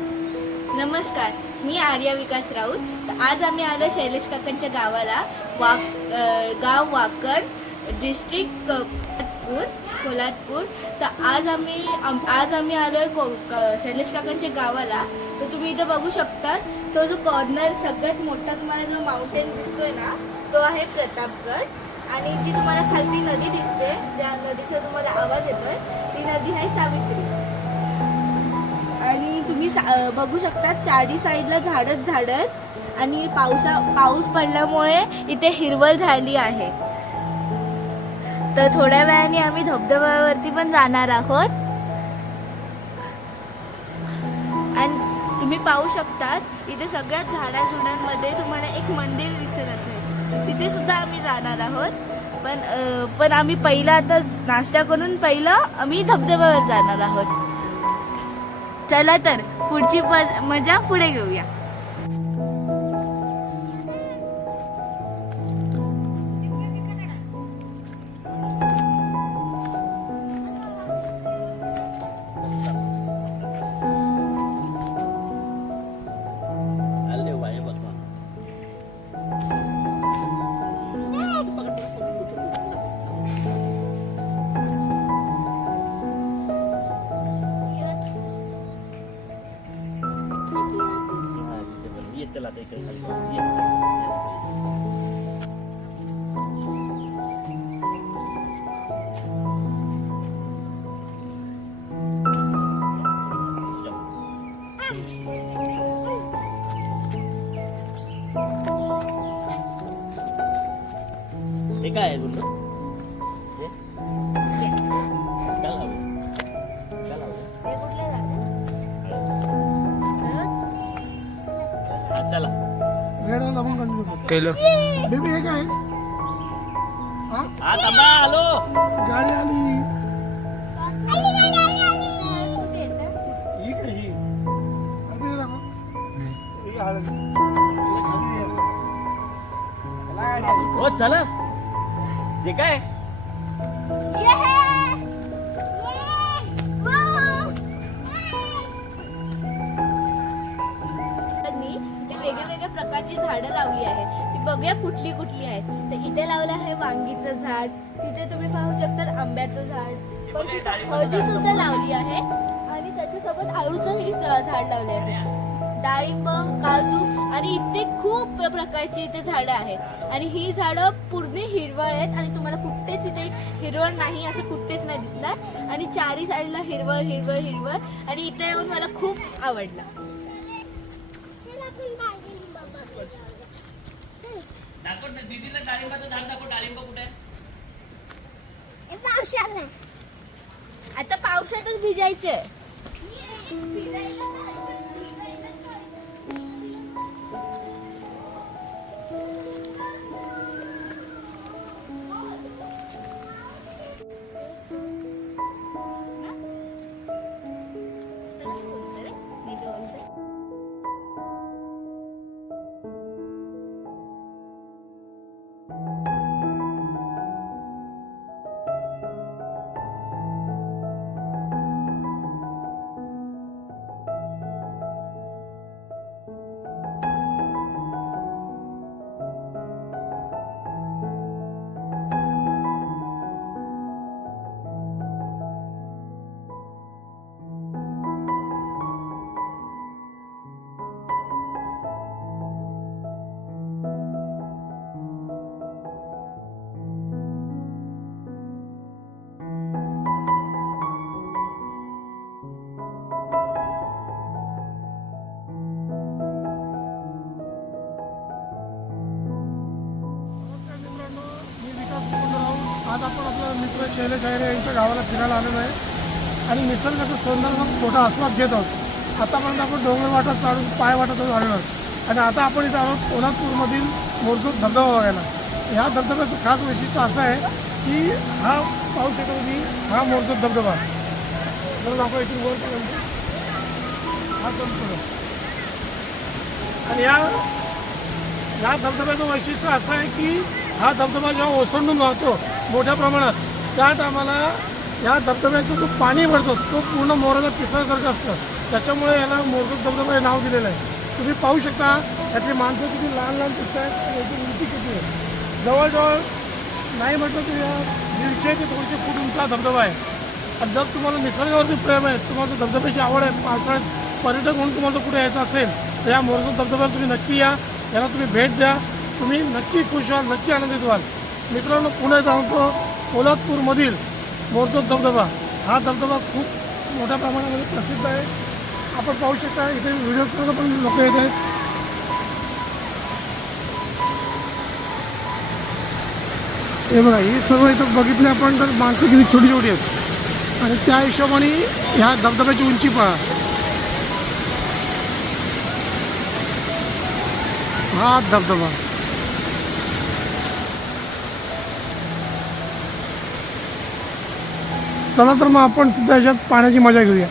नमस्कार मी आर्या विकास राऊत. तर आज आम्ही आलो शैलेश काकांच्या गावाला वाक गाव वाकण डिस्ट्रिक्ट कोल्हापूर कोल्हापूर. तर आज आम्ही आज आम्ही आलो आहे को शैलेश काकांच्या गावाला. तर तुम्ही इथं बघू शकता तो जो कॉर्नर सगळ्यात मोठा तुम्हाला जो माउंटेन दिसतोय ना तो आहे प्रतापगड. आणि जी तुम्हाला खालती नदी दिसते ज्या नदीचा तुम्हाला आवाज येतोय ती नदी आहे सावित्री. तुम्ही सा- बघू शकता चारी साईडला झाडच झाडं आणि पावसा पाऊस पडल्यामुळे इथे हिरवळ झाली आहे. तर थोड्या वेळाने आम्ही धबधब्यावरती पण जाणार आहोत. आणि तुम्ही पाहू शकतात इथे सगळ्याच झाडाझुडांमध्ये तुम्हाला एक मंदिर दिसत असेल. तिथे सुद्धा आम्ही जाणार आहोत. पण पण आम्ही पहिला आता नाश्ता करून पहिलं आम्ही धबधब्यावर जाणार आहोत. चला तर पुढची मजा पुढे घेऊया. केलं. बेबी हे काय? हा? हा आलो गाडी आली. ही काय ही? अरे दाखव ही हळद. हे खाली हे असतं हो चला. ते काय? जी झाडं लावली आहेत. ती बघूया कुठली कुठली आहेत. तर इथे लावलं आहे वांगीचं झाड. तिथे तुम्ही पाहू शकता आंब्याचं झाड. हळदी सुद्धा लावली आहे. आणि त्याच्यासोबत आळूचंही झाड लावले आहे. डाळिंब काजू आणि इथे खूप प्रकारची इथे झाडं आहेत. आणि ही झाडं पूर्ण हिरवळ आहेत. आणि तुम्हाला कुठेच इथे हिरवळ नाही असं कुठेच नाही दिसणार. आणि चारी साईडला हिरवळ हिरवळ हिरवळ. आणि इथे येऊन मला खूप आवडलं दाखव ना दीदीला डाळिंबाचं झाड दाखव डाळिंब कुठे आता पावसातच भिजायचे. आलेलो आहे. आणि निसर्गाचं सौंदर्य मोठा आस्वाद घेत आहोत. आतापर्यंत आपण डोंगर वाटत चालून पाय वाटत आलेलो आहोत. आणि आता आपण इथं आहोत कोल्हापूरमधील मोरजोत धबधबा बघायला. ह्या धबधब्याचं खास वैशिष्ट्य असं आहे की हा पाऊस की हा मोरजोत धबधबा. जर दाखवा इथून वर हा धबधबा. आणि या या धबधब्याचं वैशिष्ट्य असं आहे की हा धबधबा जेव्हा ओसंडून वाहतो मोठ्या प्रमाणात त्या टायमाला या धबधब्याचं जो पाणी भरतो तो पूर्ण मोराचा पिसासारखं असतं. त्याच्यामुळे याला मोरगत धबधबा हे नाव दिलेलं आहे. तुम्ही पाहू शकता यातली माणसं किती लहान लहान दिसत आहेत याची उंची किती आहे. जवळजवळ नाही म्हटलं तरी या दीडशे ते दोनशे फूट उंचा धबधबा आहे. आणि जर तुम्हाला निसर्गावरती प्रेम आहे तुम्हाला धबधब्याची आवड आहे पावसाळ्यात पर्यटक म्हणून तुम्हाला कुठे यायचं असेल तर या मोरगत धबधब्याला तुम्ही नक्की या. याला तुम्ही भेट द्या. तुम्ही नक्की खुश व्हाल नक्की आनंदित व्हाल. मित्रांनो पुन्हा जाऊन तो पोलादपूरमधील मोरजोत धबधबा. हा धबधबा खूप मोठ्या प्रमाणामध्ये प्रसिद्ध आहे. आपण पाहू शकता इथे व्हिडिओ करत पण लोक येत आहेत. हे बघा ही सर्व इथं बघितले आपण तर माणसं किती छोटी छोटी आहेत. आणि त्या हिशोबाने ह्या धबधब्याची उंची पहा. हा धबधबा. चला तर मग आपण सुद्धा याच्यात पाण्याची मजा घेऊया.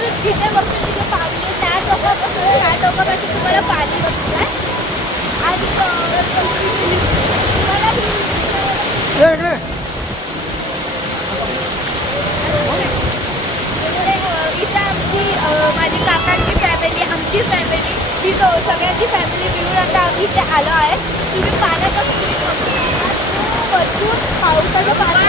तुम्ही जिथे बघतो तिथे पाणी. त्या टोकापासून ह्या टोकापासून तुम्हाला पाणी बघतोय आणि माझी काकांची फॅमिली आमची फॅमिली दो- सगळ्यांची फॅमिली मिळून आता आम्ही इथे आलो आहे तुम्ही पाण्याचा भरपूर पावसाचं पाणी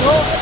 Go!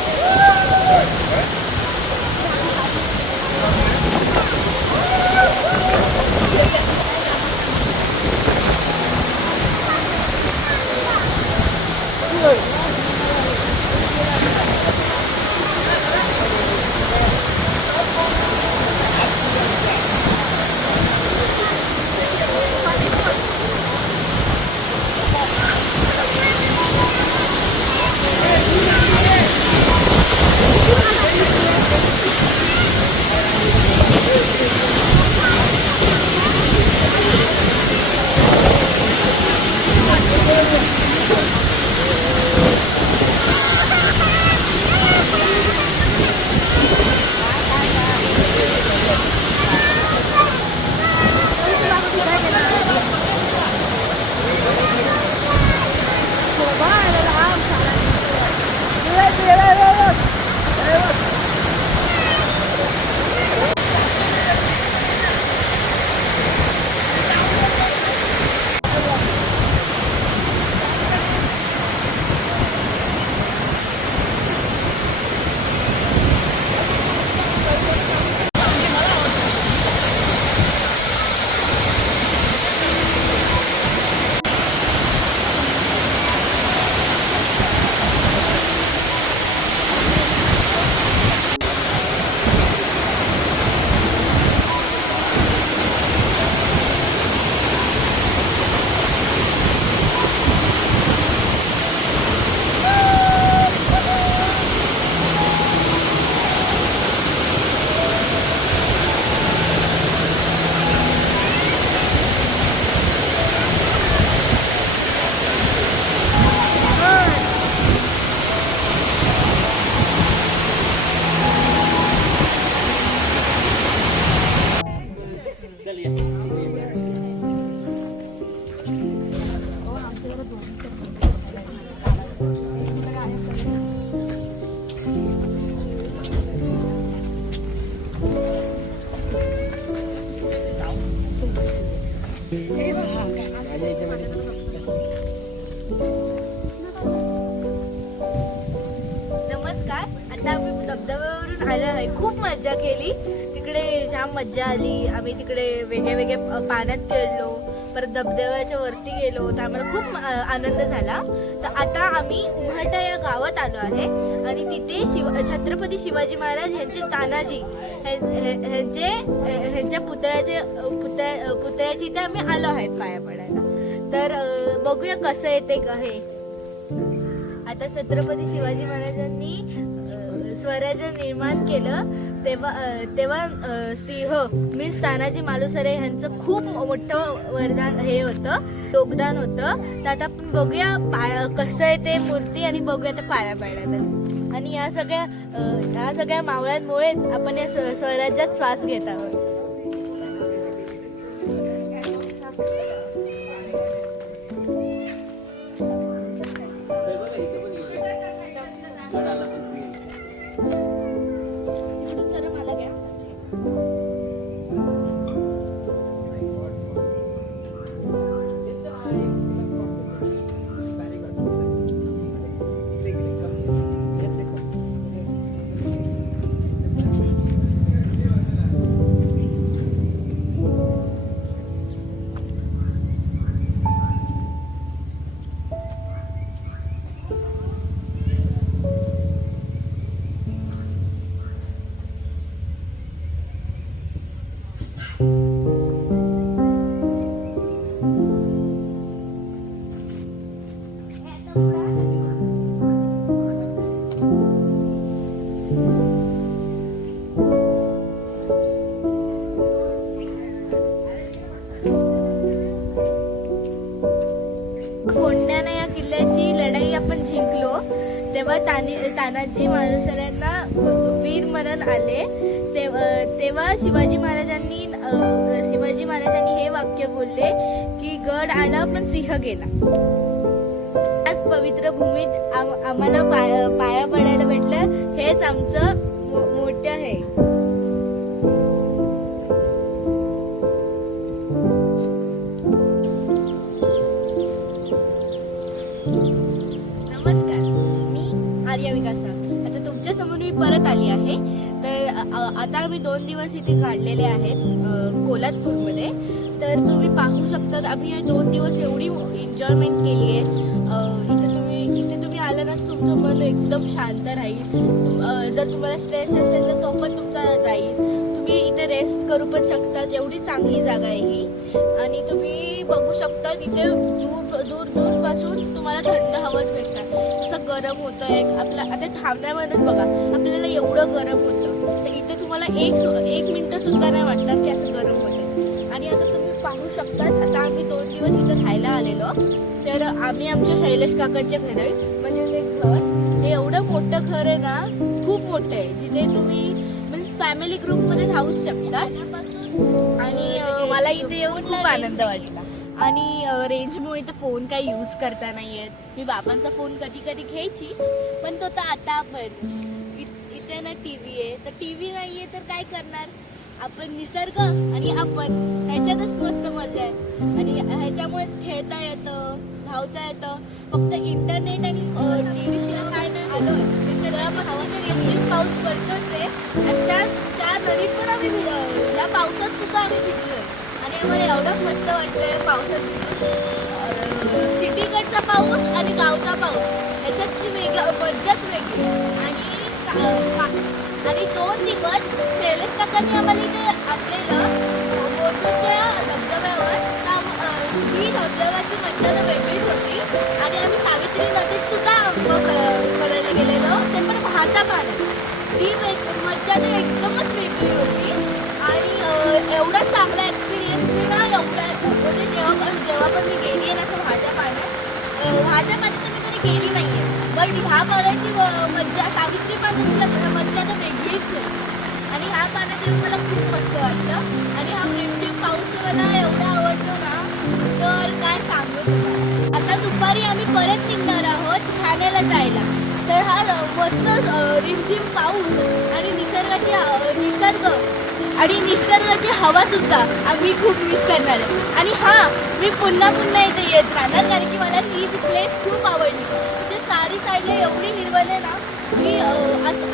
धबधब्याच्या वरती गेलो होतो आम्हाला खूप आनंद झाला. तर आता आम्ही उम्हाटा या गावात आलो आहे आणि तिथे शिव छत्रपती शिवाजी महाराज यांचे तानाजी ह्यां- ह्यांचे ह्यांच्या पुतळ्याचे पुतळ्या पुतळ्याची इथे आम्ही आलो आहे पाया पडायला. तर बघूया कसं येते का हे. आता छत्रपती शिवाजी महाराजांनी स्वराज्य निर्माण केलं. तेव्हा तेव्हा सिंह मी तानाजी मालुसरे यांचं खूप मोठं वरदान हे होतं योगदान होतं. तर आता आपण बघूया पाया कसं आहे ते मूर्ती आणि बघूया ते पाया पाडायला आणि या सगळ्या ह्या या सगळ्या मावळ्यांमुळेच आपण या स्व- स्वराज्यात श्वास घेत आहोत. शिवाजी महाराजांनी शिवाजी महाराजांनी हे वाक्य बोलले की गड आला पण सिंह गेला. आज पवित्र भूमीत आम- आम्हाला पाया पाया पडायला भेटलं हेच आमचं मोठं आहे नमस्कार मी आर्या विकासा. आता तुमच्यासमोर मी परत आली आहे. आता आम्ही दोन दिवस इथे काढलेले आहेत कोल्हापूरमध्ये. तर तुम्ही पाहू शकता आम्ही या दोन दिवस एवढी एन्जॉयमेंट केली आहे. इथे तुम्ही इथे तुम्ही आलं ना तुमचं मन एकदम शांत राहील. जर तुम्हाला स्ट्रेस असेल तर तो पण तुमचा जाईल. तुम्ही इथे रेस्ट करू पण शकता एवढी चांगली जागा आहे ही. आणि तुम्ही बघू शकता तिथे दूर दूर दूरपासून तुम्हाला थंड हवाच भेटतात. असं गरम होतं एक आपलं आता थांबण्यावरच बघा आपल्याला एवढं गरम होतं. तुम्हाला एक एक मिनिटं सुद्धा नाही वाटणार की असं गरम होतं आणि आता तुम्ही पाहू शकता आता आम्ही दोन दिवस इथे राहायला आलेलो. तर आम्ही आमच्या शैलेश काकांच्या घरी म्हणजे ते घर. हे एवढं मोठं घर आहे ना खूप मोठं आहे. जिथे तुम्ही म्हणजे फॅमिली ग्रुपमध्ये राहूच शकता आणि मला इथे येऊन खूप आनंद वाटला. आणि रेंजमुळे तर फोन काही यूज करता नाही येत मी बाबांचा फोन कधी कधी घ्यायची पण तो तर आता पण इ- ना टी व्ही आहे. तर टी व्ही नाही आहे तर काय करणार? आपण निसर्ग आणि आपण. ह्याच्यातच मस्त मजा आहे आणि ह्याच्यामुळेच खेळता येतं धावता येतं. फक्त इंटरनेट आणि टी व्ही शिवाय काय नाही आलो सगळं पण हवं तर रिमझिम पाऊस पडतोच आहे. आणि त्या त्या नदीत पण आम्ही या पावसात सुद्धा आम्ही भिजलोय. आणि आम्हाला एवढं मस्त वाटलंय पावसात भिजून. सिटीकडचा पाऊस आणि गावचा पाऊस. ह्याच्यात वेगळं मज्जाच वेगळी. आणि तो दोन दिवस शैलेश काकांनी आम्हाला इथे आणलेलं मोजूच्या धबधब्यावर. ही धबधब्याची मज्जा वेगळीच होती. आणि आम्ही सावित्री नदीत सुद्धा करायला गेलेलो. ते पण वाहता पाण्यात ती वेग मज्जा तर एकदमच वेगळी होती. आणि एवढा चांगला एक्सपिरियन्स मी ना एवढा म्हणजे जेव्हा पण जेव्हा पण मी गेली आहे ना असं वाहत्या पाण्यात. अं, वाहत्या पाण्यात पण ह्या पाण्याची मज्जा सावित्री पाण्याची मज्जा तर वेगळीच आहे. आणि ह्या पाण्यात येऊन मला खूप मस्त वाटलं. आणि हा रिमझिम पाऊस मला एवढा आवडतो ना तर काय सांगू आता दुपारी आम्ही परत निघणार आहोत ठाण्याला जायला. तर हा मस्त रिमझिम पाऊस आणि निसर्गाची निसर्ग आणि निसर्गाची हवा सुद्धा आम्ही खूप मिस करणार आहे. आणि हा मी पुन्हा पुन्हा इथे येत राहणार कारण की मला तीच प्लेस खूप आवडली. सारी साईडला एवढी हिरवळ आहे ना की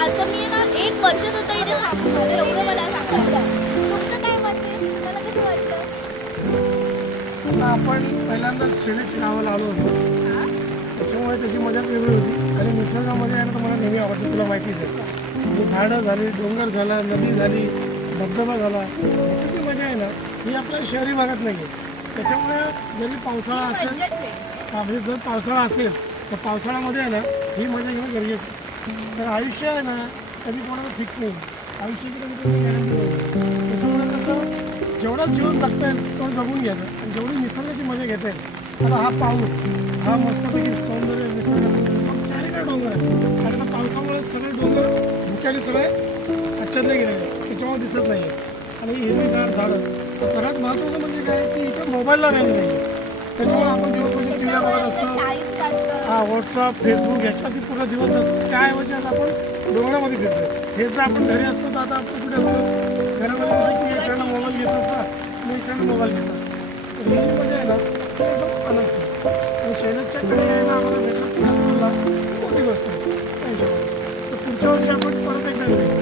आता मी ना एक वर्ष सुद्धा इथे आले एवढं मला सांगायचं आहे. तुमचं काय मत आहे? तुम्हाला कसं वाटलं आता आपण पहिल्यांदा शेळीच्या गावाला आलो होतो? त्याच्यामुळे त्याची मजाच वेगळी होती. आणि निसर्गामध्ये आहे ना तर मला नेहमी आवडतं तुला माहितीच आहे. म्हणजे झाडं झाली डोंगर झाला नदी झाली धबधबा झाला. याची जी मजा आहे ना ही आपल्या शहरी भागात नाही आहे त्याच्यामुळे जरी पावसाळा असेल म्हणजे जर पावसाळा असेल तर पावसाळ्यामध्ये आहे ना ही मजा घेणं गरजेचं आहे. तर आयुष्य आहे ना कधी कोणाला फिक्स नाही. आयुष्याची कधी कोणी गॅरंटी त्याच्यामुळे कसं जेवढं जीवन जगता येईल तेवढं जगून घ्यायचं. आणि जेवढी निसर्गाची मजा घेता येईल आता हा पाऊस हा मस्तपैकी सौंदर्य निसर्गाचं चारीकडे डोंगर आहे. आणि आता पावसामुळे सगळे डोंगर धुक्याने सगळे आच्छादले गेलेले त्याच्यामुळे दिसत नाही आहे आणि हिरवीगार झाडं. तर सगळ्यात महत्त्वाचं म्हणजे काय की इथं मोबाईलला राहिलं नाही त्याच्यामुळे आपण दिवस व्ही बघत असतो. हा व्हॉट्सअप फेसबुक याच्यावरती पूर्ण दिवस जातो. त्याऐवजी आता आपण डोंगरामध्ये फिरतो हेच जर आपण घरी असतो तर आता आपण कुठे असतो? घरामध्ये कसं की एक साईडला मोबाईल घेत असता आणि एक साईडला मोबाईल घेत असता. तर ही जी मजा आहे ना ती एकदम अनोखी आणि शैलजच्या कडे यायला आम्हाला भेटलं मोठी गोष्ट आहे त्यांच्यामुळे तर पुढच्या वर्षी आपण परत एकदा येऊ.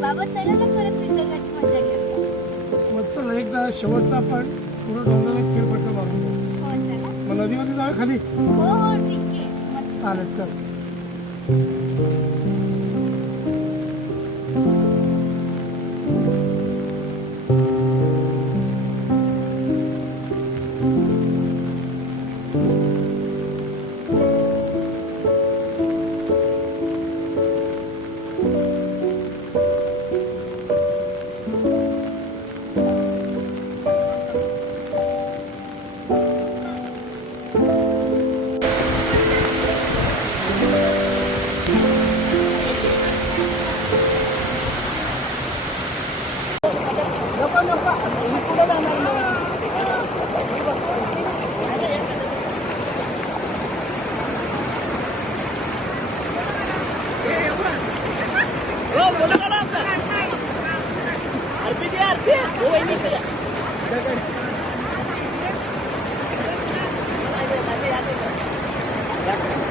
बाबा चला ना परत निसर्गाची मजा घेऊया मग चल एकदा शेवटचा आपण पूर्ण डोंगराला फेरफटका मारून घेऊ. हो चला मग नदीवरती जाऊ खाली हो हो ठीक आहे मग चालेल चल 応援に来る。Gracias.